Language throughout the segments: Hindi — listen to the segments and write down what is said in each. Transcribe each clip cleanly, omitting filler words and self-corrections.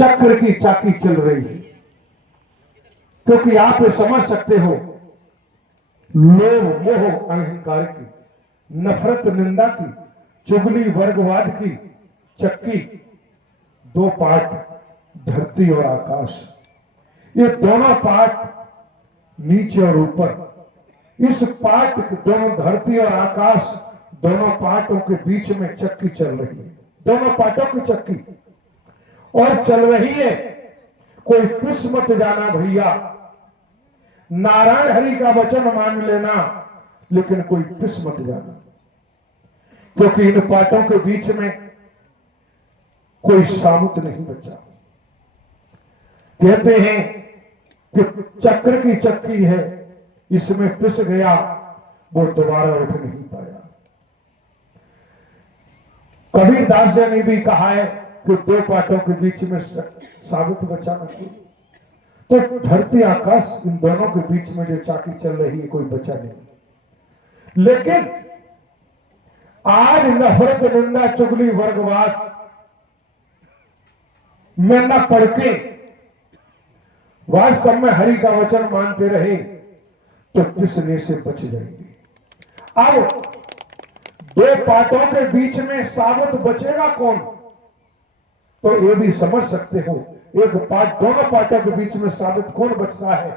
चक्र की चाकी चल रही है। क्योंकि आप ये समझ सकते हो, लोभ मोह अहंकार की, नफरत निंदा की, चुगली वर्गवाद की चक्की, दो पार्ट धरती और आकाश, ये दोनों पार्ट नीचे और ऊपर, इस पार्ट दोनों धरती और आकाश, दोनों पार्टों के बीच में चक्की चल रही है, दोनों पार्टों की चक्की और चल रही है। कोई पिस मत जाना भैया, नारायण हरि का वचन मान लेना, लेकिन कोई पिस मत जाना, क्योंकि इन पार्टों के बीच में कोई सामुत नहीं बचा। कहते हैं कि चक्र की चक्की है, इसमें पिस गया वो दोबारा उठ नहीं पाया। कबीरदास जी ने भी कहा है कि दो पार्टों के बीच में साबित बचा नहीं। तो धरती आकाश इन दोनों के बीच में जो चाकी चल रही है, कोई बचा नहीं। लेकिन आज नफरत निंदा चुगली वर्गवाद में न पढ़ के वास्तव में हरि का वचन मानते रहे तो पिसने से बच जाएंगे। अब दो पार्टों के बीच में साबित बचेगा कौन, तो ये भी समझ सकते हो, एक पार्ट, दोनों पार्टों के बीच में साबित कौन बचता है।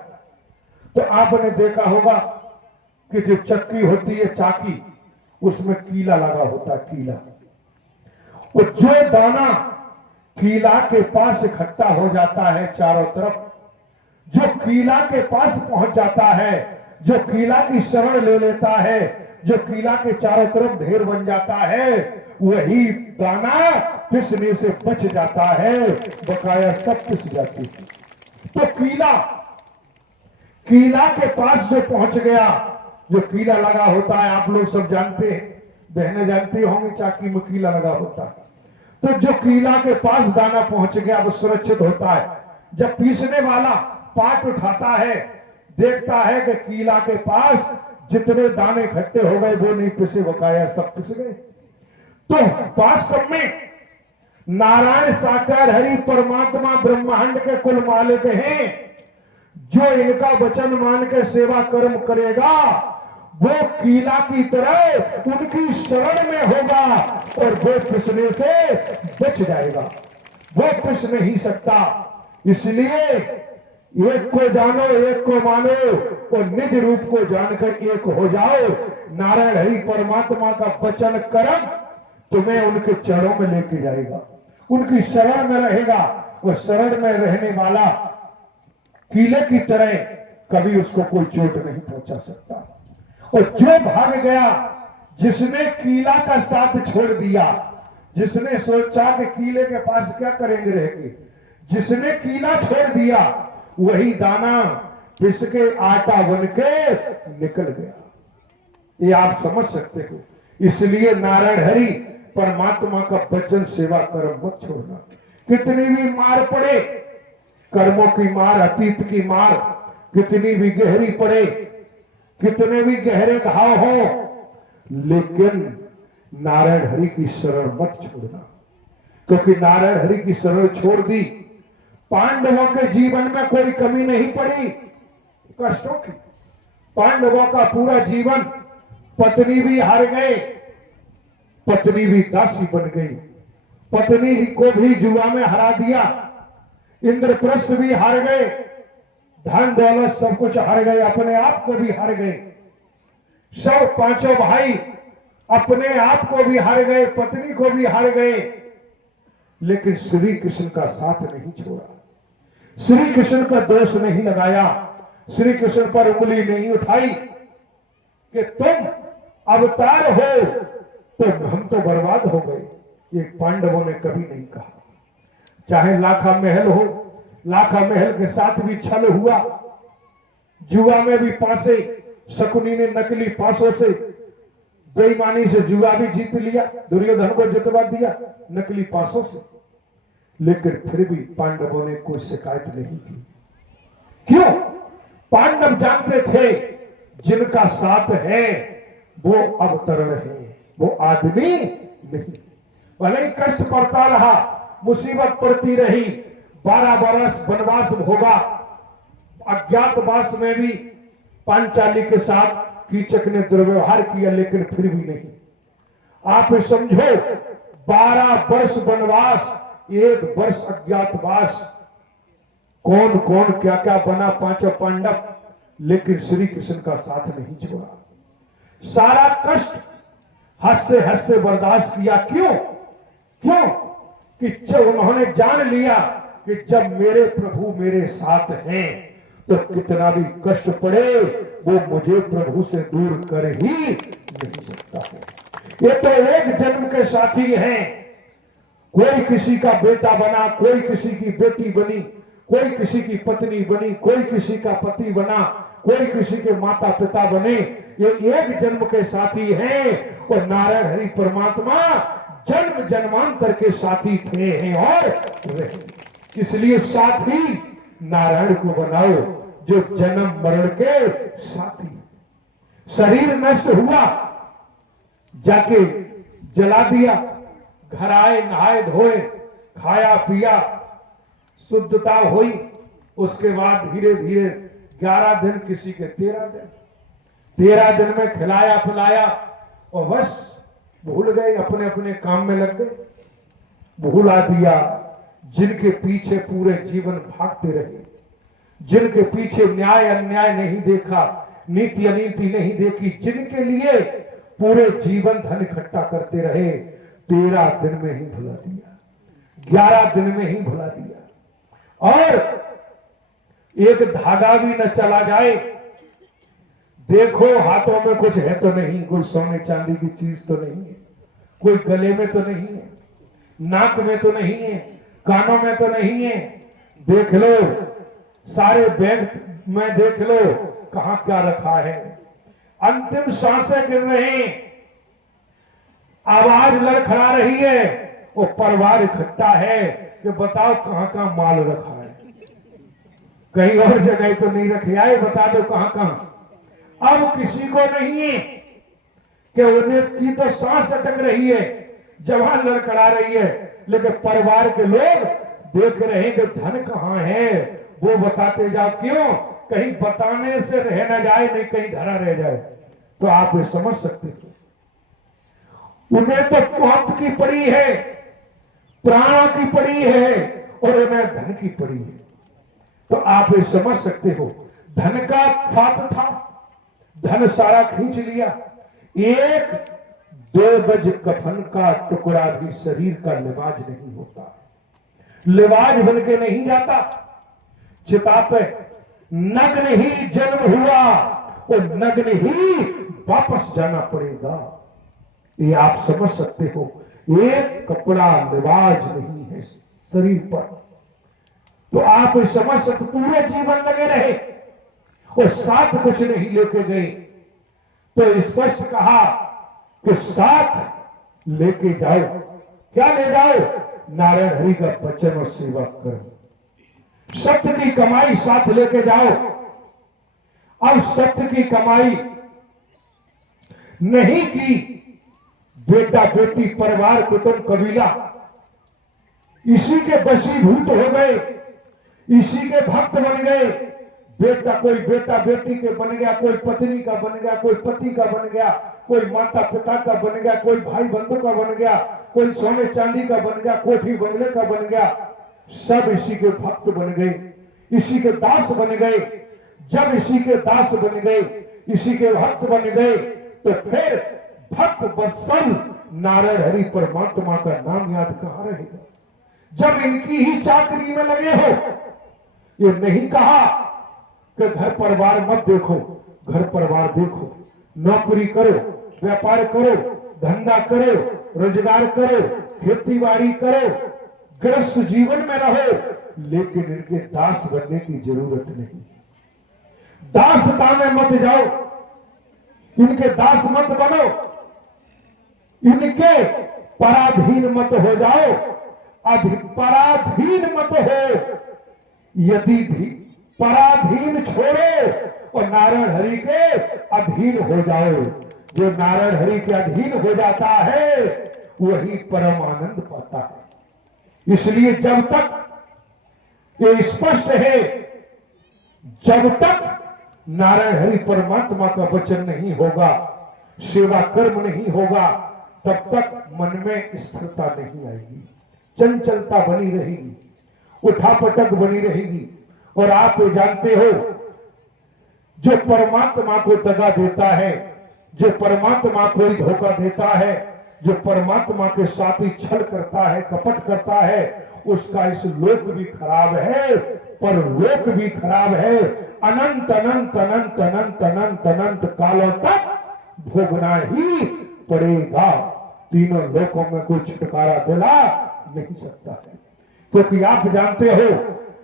तो आपने देखा होगा कि जो चक्की होती है चाकी, उसमें कीला लगा होता है, कीला, वो जो दाना कीला के पास इकट्ठा हो जाता है चारों तरफ, जो कीला के पास पहुंच जाता है, जो कीला की शरण ले लेता है, जो कीला के चारों तरफ ढेर बन जाता है, वही दाना पिसने से बच जाता है, बकाया सब पिस जाती है। तो कीला के पास जो पहुंच गया, जो कीला लगा होता है, आप लोग सब जानते हैं, बहनें जानती होंगी, चाकी में कीला लगा होता है। तो जो कीला के पास दाना पहुंच गया वो सुरक्षित होता है। जब पीसने वाला पाट उठाता है, देखता है कि कीला के पास जितने दाने इकट्ठे हो गए वो नहीं पिसे, बकाया सब पिस गए। तो वास्तव में नारायण साकार हरि परमात्मा ब्रह्मांड के कुल मालिक हैं। जो इनका वचन मान के सेवा कर्म करेगा वो कीला की तरह उनकी शरण में होगा और वो पिसने से बच जाएगा, वो पिस नहीं सकता। इसलिए एक को जानो एक को मानो और निज रूप को जानकर एक हो जाओ। नारायण हरि परमात्मा का वचन कर्म तुम्हें उनके चरणों में लेके जाएगा, उनकी शरण में रहेगा। वो शरण में रहने वाला कीले की तरह कभी उसको कोई चोट नहीं पहुंचा सकता। और जो भाग गया, जिसने कीला का साथ छोड़ दिया, जिसने सोचा कि कीले के पास क्या करेंगे रह के, जिसने कीला छोड़ दिया, वही दाना पिस के आटा बन के निकल गया। ये आप समझ सकते हो। इसलिए नारायण हरि परमात्मा का वचन सेवा कर्म मत छोड़ना। कितनी भी मार पड़े, कर्मों की मार, अतीत की मार कितनी भी गहरी पड़े, कितने भी गहरे घाव हो, लेकिन नारायण हरि की शरण मत छोड़ना। क्योंकि नारायण हरि की शरण छोड़ दी, पांडवों के जीवन में कोई कमी नहीं पड़ी कष्टों की। पांडवों का पूरा जीवन, पत्नी भी हार गए, पत्नी भी दासी बन गई, पत्नी को भी जुआ में हरा दिया, इंद्रप्रस्थ भी हार गए, धन दौलत सब कुछ हार गए, अपने आप को भी हार गए। सब पांचों भाई अपने आप को भी हार गए, पत्नी को भी हार गए, लेकिन श्री कृष्ण का साथ नहीं छोड़ा, श्री कृष्ण पर दोष नहीं लगाया, श्री कृष्ण पर उंगली नहीं उठाई कि तुम अवतार हो तो हम तो बर्बाद हो गए। एक पांडवों ने कभी नहीं कहा। चाहे लाखा महल हो, लाखा महल के साथ भी छल हुआ, जुआ में भी पासे, शकुनी ने नकली पासों से बेईमानी से जुआ भी जीत लिया, दुर्योधन को जितवा दिया नकली पासों से, लेकिन फिर भी पांडवों ने कोई शिकायत नहीं की। क्यों? पांडव जानते थे जिनका साथ है वो अवतरण है, वो आदमी नहीं। भले ही कष्ट पड़ता रहा, मुसीबत पड़ती रही, 12 बरस वनवास होगा, अज्ञातवास में भी पांचाली के साथ कीचक ने दुर्व्यवहार किया, लेकिन फिर भी नहीं। आप समझो 12 वर्ष वनवास, 1 वर्ष अज्ञातवास, कौन कौन क्या क्या बना, 5 पांडव, लेकिन श्री कृष्ण का साथ नहीं छोड़ा। सारा कष्ट हंसते हंसते बर्दाश्त किया। क्यों? क्यों कि जब उन्होंने जान लिया कि जब मेरे प्रभु मेरे साथ हैं तो कितना भी कष्ट पड़े वो मुझे प्रभु से दूर कर ही नहीं सकता है। ये तो एक जन्म के साथी हैं। कोई किसी का बेटा बना, कोई किसी की बेटी बनी, कोई किसी की पत्नी बनी, कोई किसी का पति बना, कोई किसी के माता पिता बने, ये एक जन्म के साथी हैं। और नारायण हरि परमात्मा जन्म जन्मांतर के साथी थे हैं और रहे। इसलिए साथी नारायण को बनाओ जो जन्म मरण के साथी। शरीर नष्ट हुआ, जाके जला दिया, घर आए, नहाए धोए, खाया पिया, शुद्धता हुई, उसके बाद धीरे धीरे 11 दिन, किसी के 13 दिन, 13 दिन में खिलाया पिलाया और बस भूल गए, अपने अपने काम में लग गए। भूला दिया जिनके पीछे पूरे जीवन भागते रहे, जिनके पीछे न्याय अन्याय नहीं देखा, नीति अनीति नहीं देखी, जिनके लिए पूरे जीवन धन इकट्ठा करते रहे, 13 दिन में ही भुला दिया, 11 दिन में ही भुला दिया। और एक धागा भी न चला जाए, देखो हाथों में कुछ है तो नहीं, कोई सोने चांदी की चीज तो नहीं है, कोई गले में तो नहीं है, नाक में तो नहीं है, कानों में तो नहीं है। देख लो सारे बैग में, देख लो कहां क्या रखा है। अंतिम सांसें गिर रहे हैं, आवाज लड़खड़ा रही है, वो परिवार इकट्ठा है कि बताओ कहां कहां माल रखा है, कहीं और जगह तो नहीं रखे आए, बता दो कहां कहां। अब किसी को नहीं है कि उन्हें की तो सांस अटक रही है, जवान लड़खड़ा रही है, लेकिन परिवार के लोग देख रहे हैं कि धन कहां है, वो बताते जाओ। क्यों? कहीं बताने से रह ना जाए, नहीं कहीं धरा रह जाए। तो आप ये समझ सकते हो, उन्हें तो मौत की पड़ी है, प्राणों की पड़ी है, और उन्हें धन की पड़ी है। तो आप ये समझ सकते हो, धन का साथ था, धन सारा खींच लिया। 1-2 गज कफन का टुकड़ा भी शरीर का लिबाज नहीं होता, लिबाज बन के नहीं जाता। चिता पे नग्न ही जन्म हुआ और नग्न ही वापस जाना पड़ेगा। ये आप समझ सकते हो, एक कपड़ा लिबाज नहीं है शरीर पर। तो आप समझ सकते, पूरे जीवन लगे रहे और साथ कुछ नहीं लेके गए। तो स्पष्ट कहा कि साथ लेके जाओ। क्या ले जाओ? नारायण हरि का वचन और सेवा करो, सत्य की कमाई साथ लेके जाओ। अब सत्य की कमाई नहीं की, बेटा बेटी परिवार कुटुंब कबीला इसी के वशीभूत हो गए, इसी के भक्त बन गए। बेटा कोई बेटा बेटी के बन गया, कोई पत्नी का बन गया, कोई पति का बन गया, कोई माता पिता का बन गया, कोई भाई बंधु का बन गया, कोई सोने चांदी का बन गया, कोठी बंगले का बन गया। सब इसी के भक्त बन गए, इसी के दास बन गए। जब इसी के दास बन गए, इसी के भक्त बन गए, तो फिर भक्त वत्सल नारायण हरि परमात्मा का नाम याद कहां रहेगा? जब इनकी ही चाकरी में लगे हो। ये नहीं कहा कि घर परिवार मत देखो, घर परिवार देखो, नौकरी करो, व्यापार करो, धंधा करो, रोजगार करो, खेती बाड़ी करो, गृहस्थ जीवन में रहो, लेकिन इनके दास बनने की जरूरत नहीं। दासता में मत जाओ, इनके दास मत बनो, इनके पराधीन मत हो जाओ, पराधीन मत हो। यदि पराधीन छोड़ो और नारायण हरि के अधीन हो जाओ। जो नारायण हरि के अधीन हो जाता है वही परम आनंद पाता है। इसलिए जब तक ये स्पष्ट है, जब तक नारायण हरि परमात्मा का वचन नहीं होगा, सेवा कर्म नहीं होगा, तब तक मन में स्थिरता नहीं आएगी, चंचलता बनी रहेगी, उठापटक बनी रहेगी। और आप ये जानते हो, जो परमात्मा को दगा देता है, जो परमात्मा को धोखा देता है, जो परमात्मा के साथ ही छल करता है, कपट करता है, उसका इस लोक भी खराब है, पर लोक भी खराब है। अनंत अनंत अनंत अनंत अनंत अनंत कालों तक भोगना ही पड़ेगा। तीनों लोकों में कोई छुटकारा दिला नहीं सकता है, क्योंकि आप जानते हो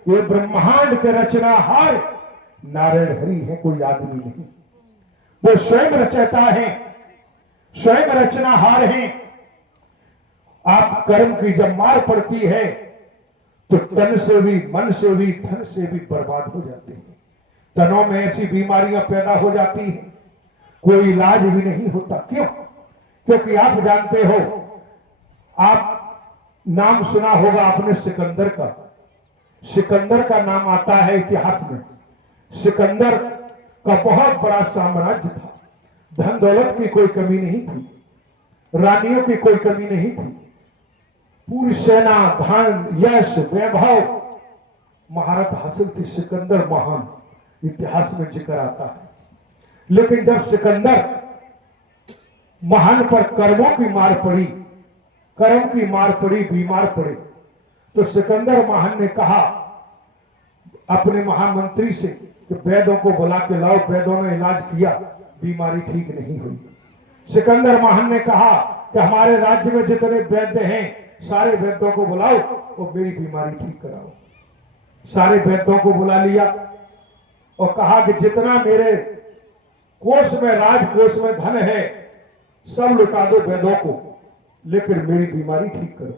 ये ब्रह्मांड के रचनाहार नारायण हरि है, कोई आदमी नहीं। वो स्वयं रचयिता है, स्वयं रचनाहार हैं। आप कर्म की जब मार पड़ती है तो तन से भी, मन से भी, धन से भी बर्बाद हो जाते हैं। तनों में ऐसी बीमारियां पैदा हो जाती हैं, कोई इलाज भी नहीं होता। क्यों? क्योंकि आप जानते हो, आप नाम सुना होगा आपने सिकंदर का। सिकंदर का नाम आता है इतिहास में। सिकंदर का बहुत बड़ा साम्राज्य था, धन दौलत की कोई कमी नहीं थी, रानियों की कोई कमी नहीं थी, पूरी सेना, धन, यश, वैभव, महारत हासिल थी। सिकंदर महान, इतिहास में जिक्र आता है। लेकिन जब सिकंदर महान पर कर्मों की मार पड़ी, कर्म की मार पड़ी, बीमार पड़े, तो सिकंदर महान ने कहा अपने महामंत्री से कि वैद्यों को बुला के लाओ। वैद्यों ने इलाज किया, बीमारी ठीक नहीं हुई। सिकंदर महान ने कहा कि हमारे राज्य में जितने वैद्य हैं, सारे वैद्यों को बुलाओ और मेरी बीमारी ठीक कराओ। सारे वैद्यों को बुला लिया और कहा कि जितना मेरे कोष में, राजकोष में धन है, सब लुटा दो वैद्यों को, लेकिन मेरी बीमारी ठीक करो।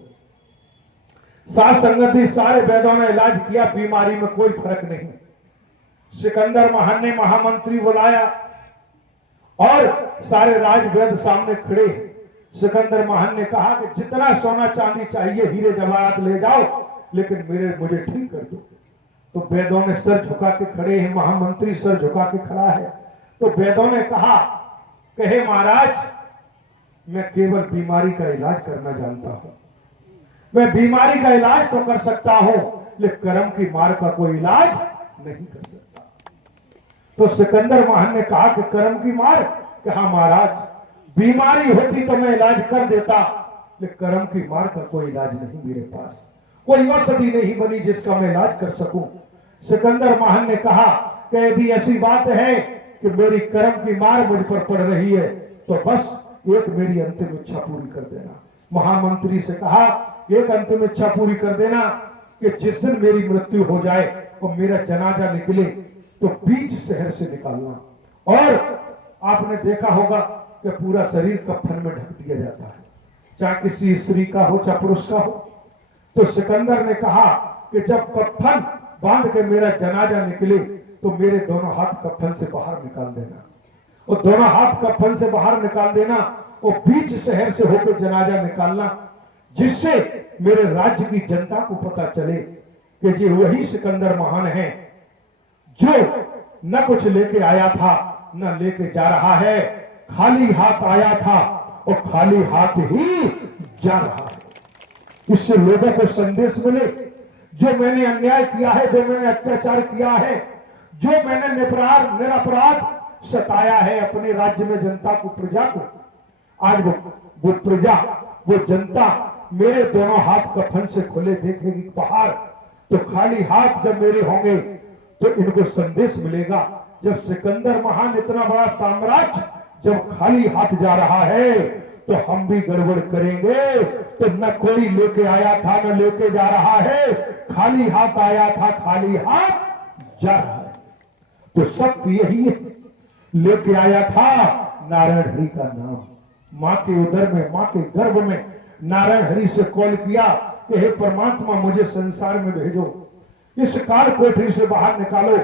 साथ संगति सारे वैद्यों ने इलाज किया, बीमारी में कोई फर्क नहीं। सिकंदर महान ने महामंत्री बुलाया और सारे राजवैद्य सामने खड़े। सिकंदर महान ने कहा कि जितना सोना चांदी चाहिए, हीरे जवाहरात ले जाओ, लेकिन मुझे ठीक कर दो। तो वैद्यों ने सर झुका के खड़े हैं, महामंत्री सर झुका के खड़ा है। तो वैद्यों ने कहा, कहे महाराज, मैं केवल बीमारी का इलाज करना जानता हूं। मैं बीमारी का इलाज तो कर सकता हूं, लेकिन कर्म की मार का कोई इलाज नहीं कर सकता। तो सिकंदर महान ने कहा कि कर्म की मार? कि हाँ महाराज, बीमारी होती तो मैं इलाज कर देता, लेकिन कर्म की मार का कोई इलाज नहीं मेरे पास, कोई औषधि नहीं बनी जिसका मैं इलाज कर सकूं। सिकंदर महान ने कहा कि यदि ऐसी बात है कि मेरी कर्म की मार मुझ पर पड़ रही है, तो बस एक मेरी अंतिम इच्छा पूरी कर देना। महामंत्री से कहा, एक अंतिम इच्छा पूरी कर देना कि जिस दिन मेरी मृत्यु हो जाए और मेरा जनाजा निकले तो बीच शहर से निकालना। और आपने देखा होगा कि पूरा शरीर कफन में ढक दिया जाता है, चाहे किसी स्त्री का हो चाहे पुरुष का हो। तो सिकंदर ने कहा कि जब कफन बांध के मेरा जनाजा निकले तो मेरे दोनों हाथ कफन से बाहर निकाल देना, और दोनों हाथ कफन से बाहर निकाल देना और बीच शहर से होकर जनाजा निकालना, जिससे मेरे राज्य की जनता को पता चले कि ये वही सिकंदर महान है जो न कुछ लेके आया था न लेके जा रहा है, खाली हाथ आया था और खाली हाथ ही जा रहा है। इससे लोगों को संदेश मिले, जो मैंने अन्याय किया है, जो मैंने अत्याचार किया है, जो मैंने निरपराध सताया है अपने राज्य में जनता को, प्रजा को, आज वो प्रजा, वो जनता मेरे दोनों हाथ कफन से खुले देखेगी बाहर, तो खाली हाथ जब मेरे होंगे तो इनको संदेश मिलेगा। जब सिकंदर महान इतना बड़ा साम्राज्य जब खाली हाथ जा रहा है तो हम भी गड़बड़ करेंगे। तो न कोई लेके आया था न लेके जा रहा है, खाली हाथ आया था, खाली हाथ जा रहा है। तो सत्य यही है, लेके आया था नारायण हरि का नाम। मां के उदर में, मां के गर्भ में नारायण हरि से कॉल किया कि हे परमात्मा, मुझे संसार में भेजो, इस काल कोठरी से बाहर निकालो,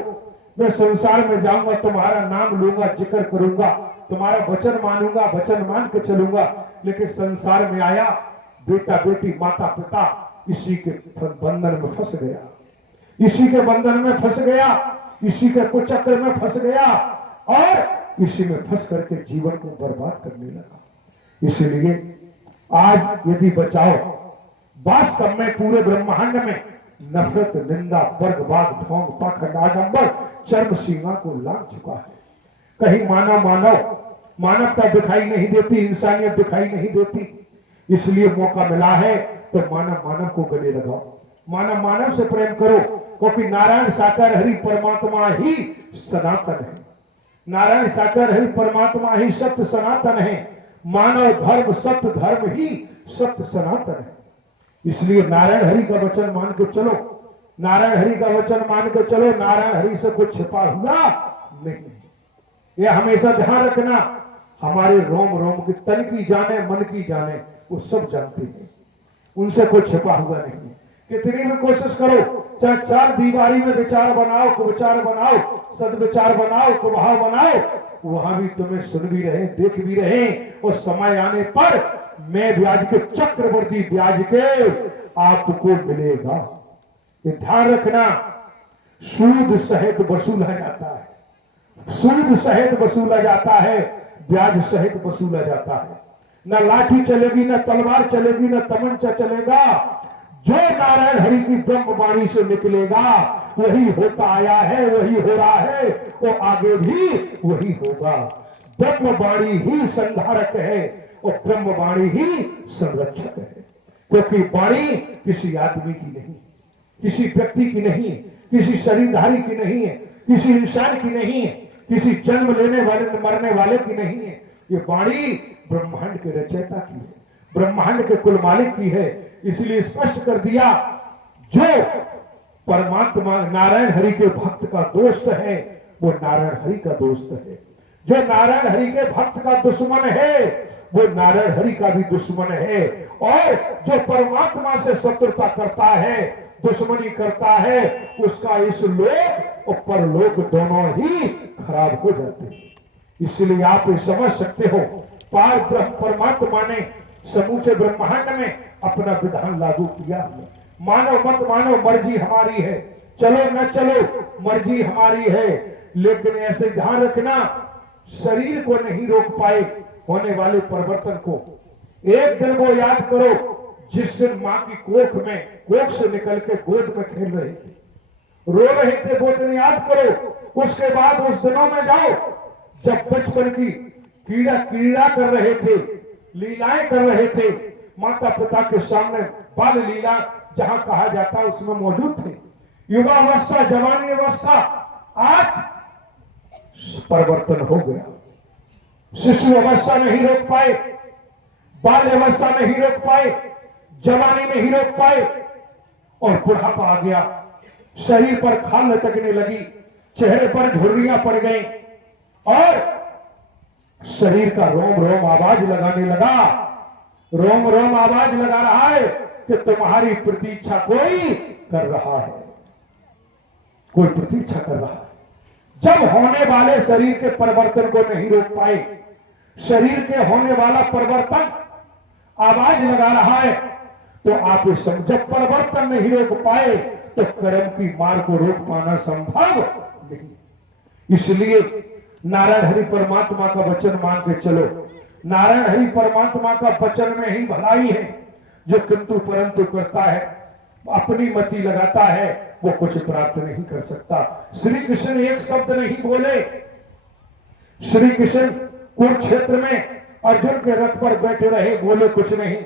मैं संसार में जाऊंगा, तुम्हारा नाम लूंगा, जिक्र करूंगा, तुम्हारा वचन मानूंगा, वचन मान के चलूंगा। लेकिन संसार में आया, बेटा बेटी माता पिता इसी के बंधन में फंस गया। इसी के बंधन में फंस गया, इसी के कुचक्र में फंस गया और इसी में फंस करके जीवन को बर्बाद करने लगा। इसलिए आज यदि बचाओ, वास्तव में पूरे ब्रह्मांड में नफरत, निंदा, वर्गवाद, ढोंग, पाखंड, आडंबर चर्म सीमा को लांघ चुका है। कहीं मानवता दिखाई नहीं देती, इंसानियत दिखाई नहीं देती। इसलिए मौका मिला है तो मानव को गले लगाओ, मानव से प्रेम करो, क्योंकि नारायण साकार हरि परमात्मा ही सनातन है। नारायण साकार हरि परमात्मा ही सत्य सनातन है। मानव धर्म सत्य धर्म ही सत्य सनातन है। इसलिए नारायण हरि का वचन मान के चलो, नारायण हरि का वचन मान के चलो। नारायण हरि से कुछ छिपा हुआ नहीं। यह हमेशा ध्यान रखना। हमारे रोम रोम की, तन की जाने मन की जाने, वो सब जानते हैं, उनसे कोई छिपा हुआ नहीं। कितनी भी कोशिश करो, चाहे चार दीवारी में विचार बनाओ, कुविचार बनाओ, सदविचार बनाओ, कुभाव बनाओ, वहां भी तुम्हें सुन भी रहे, देख भी रहे, और समय आने पर मैं ब्याज के चक्रवर्ती ब्याज के आपको मिलेगा। ये ध्यान रखना। सूद सहित वसूला जाता है, सूद सहित वसूला जाता है, ब्याज सहित वसूला जाता है। न लाठी चलेगी, न तलवार चलेगी, न तमंचा चलेगा। जो नारायण हरि की ब्रह्मवाणी से निकलेगा वही होता आया है, वही हो रहा है, और आगे भी वही होगा। ब्रह्मवाणी ही संधारक है और ब्रह्मवाणी ही संरक्षक है। क्योंकि वाणी किसी आदमी की नहीं, किसी व्यक्ति की नहीं, किसी शरीरधारी की नहीं है, किसी इंसान की नहीं है, किसी जन्म लेने वाले मरने वाले की नहीं है। ये वाणी ब्रह्मांड के रचयिता की है, ब्रह्मांड के कुल मालिक की है। इसलिए स्पष्ट कर दिया, जो परमात्मा नारायण हरि के भक्त का दोस्त है वो नारायण हरि का दोस्त है। जो नारायण हरि के भक्त का दुश्मन है वो नारायण हरि का भी दुश्मन है। और जो परमात्मा से शत्रुता करता है, दुश्मनी करता है, उसका इस लोक और परलोक दोनों ही खराब हो जाते हैं। इसलिए आप समझ सकते हो, पार ब्रह्म परमात्मा ने समूचे ब्रह्मांड में अपना विधान लागू किया। मानो मत मानो, मर्जी हमारी है, चलो न चलो मर्जी हमारी है। लेकिन ऐसे ध्यान रखना, शरीर को नहीं रोक पाए होने वाले परिवर्तन को। एक दिन वो याद करो जिस दिन मां की कोख से निकल के गोद में खेल रहे थे, रो रहे थे, वो दिन याद करो। उसके बाद उस दिनों में जाओ जब बचपन की क्रीड़ा कर रहे थे, लीलाएं कर रहे थे, माता पिता के सामने बाल लीला जहां कहा जाता उसमें मौजूद थे। युवावस्था, जवानी अवस्था, आज परिवर्तन हो गया। शिशु अवस्था नहीं रोक पाए, बाल अवस्था नहीं रोक पाए, जवानी नहीं रोक पाए, और बुढ़ापा आ गया। शरीर पर खाल लटकने लगी, चेहरे पर झुर्रियां पड़ गई, और शरीर का रोम रोम आवाज लगाने लगा। रोम रोम आवाज लगा रहा है कि तुम्हारी प्रतीक्षा कोई कर रहा है, कोई प्रतीक्षा कर रहा है। जब होने वाले शरीर के परिवर्तन को नहीं रोक पाए, शरीर के होने वाला परिवर्तन आवाज लगा रहा है, तो आप जब परिवर्तन नहीं रोक पाए तो कर्म की मार को रोक पाना संभव नहीं। इसलिए नारायण हरि परमात्मा का वचन मान के चलो। नारायण हरि परमात्मा का वचन में ही भलाई है। जो किंतु परंतु करता है, अपनी मति लगाता है, वो कुछ प्राप्त नहीं कर सकता। श्री कृष्ण एक शब्द नहीं बोले। श्री कृष्ण कुरुक्षेत्र में अर्जुन के रथ पर बैठे रहे, बोले कुछ नहीं।